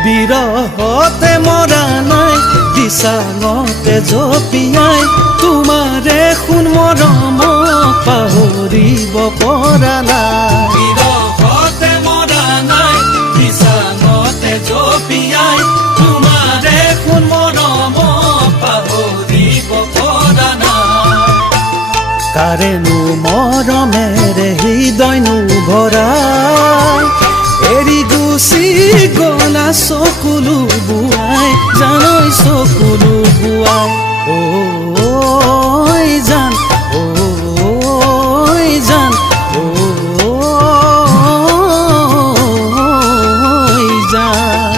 বিৰহতে মৰা নাই দিচাঙতে জপিয়াই তোমাৰে সোণ মৰমক পাহৰিব পৰা নাই বিৰহতে মৰা নাই দিচাঙতে জপিয়াই তোমাৰে সোণ মৰমক পাহৰিব পৰা নাই কাৰেনো মৰমেৰে হৃদয়নো ভৰাই এৰি গুচি গলা চকুলো বুৱাই জানৈ চকুলো বুৱাই ঐ জান ঐ জান ঐ জান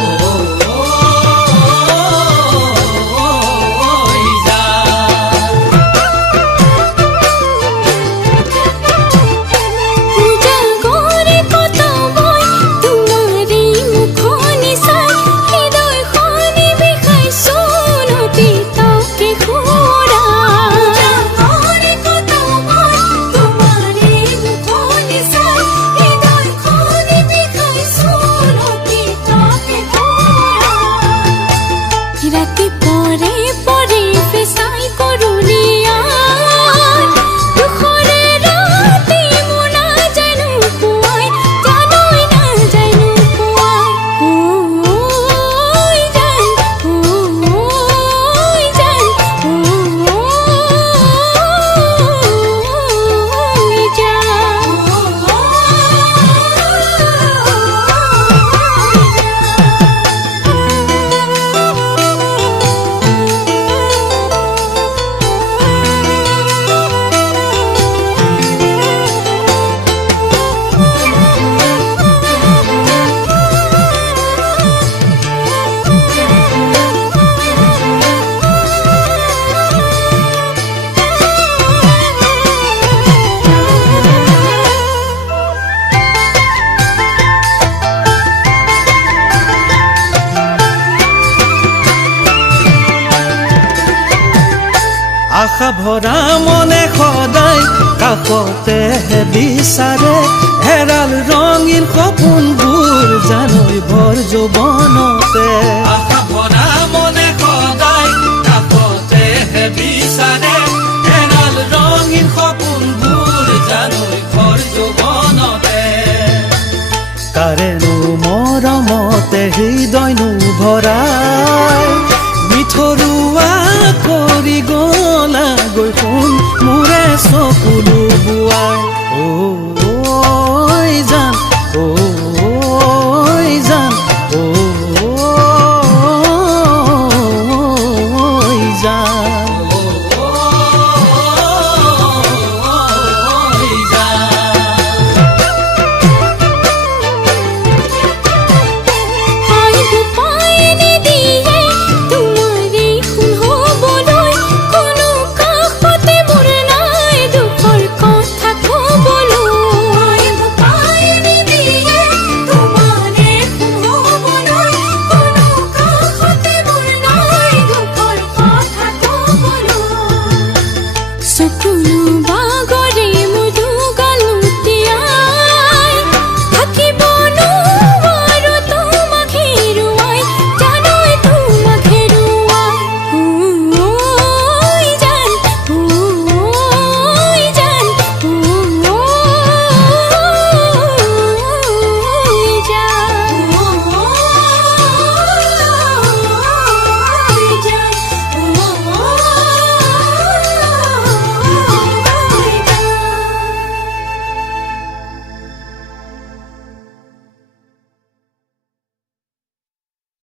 আশা ভৰা মনে সদায় কাষতেহে বিচাৰে হেৰাল ৰঙীন সপোনবোৰ জানৈ ভৰ যৌৱনতে আশা ভৰা মনে সদায় কাষতেহে বিচাৰে হেৰাল ৰঙীন সপোনবোৰ জানৈ ভৰ যৌৱনতে কাৰেনো মৰমতে হৃদয়নো ভৰাই মিঠৰুৱা কৰি গলা গৈ সোণ মোৰে